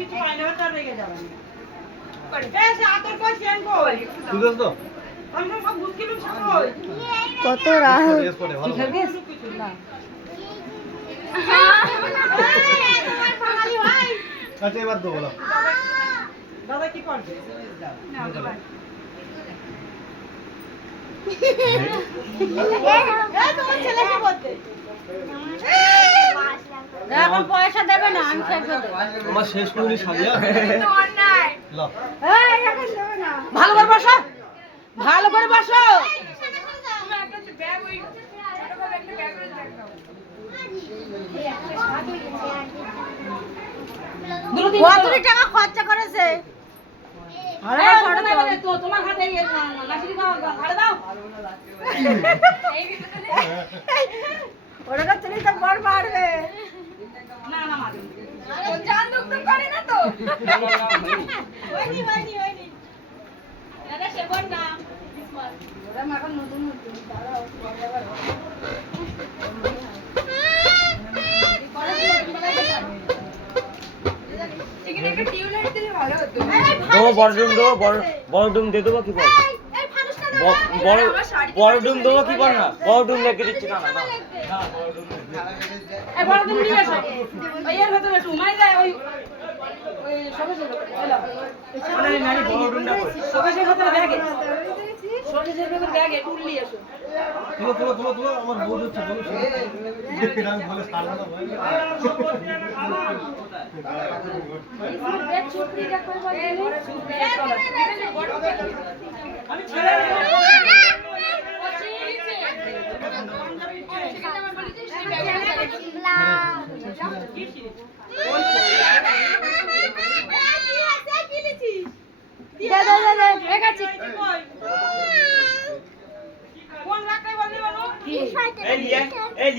কিছু পাই না তার রেগে যাবেন এসে আতর কই সেন কই বুঝছ তো আমরা সব বুঝকিলু কই কত রাহ না আচ্ছা এবার দাও বলো দাদা কি করবে না দাদা তোমার ছেলেকে বলতে এখন পয়সা দেবে না আমি খেয়ে দেব তোমার শেষ করলি সামিয়া তোমার নাই ল এই এখন দেবে না ভালো করে বসো ভালো করে বসো তুমি একটা ব্যাগ ওই ছোট করে একটা ব্যাগ করে দাও কত টাকা খরচা করেছে আরে ফটো তো তোমার হাতে এই লাঠি দাও আরে দাও এই ভিডিওতে ওটা চলে তো বড় মারবে না না মারবে ও জান দুঃখ তো করে না তো হয়নি দাদা সেবর না ওরা মাখন নতুন নতুন দাঁড়াও চিকেন একটা টিউলার দিলে ভালো হতো বড় ডুম দিয়ে দেবো কি বল বড় ডুম দেবো কি বল না বড় ডুম লেগে দিচ্ছি না এই বড় ডুম নিয়ে আসো ওই এর ভেতরে ঘুমাই যায় ওই সবুজের ভেতরে ওই লাও মানে নারী বড় ডুমটা কই সবুজের ভেতরে ব্যাগে সবুজের ভেতরে ব্যাগে টুললি আসো তুলো আমার বোঝ হচ্ছে বলো দেখি আমি বলে ছাড়বো না ভাই এই চুপড়িটা কই বলে আমি ছেড়ে এই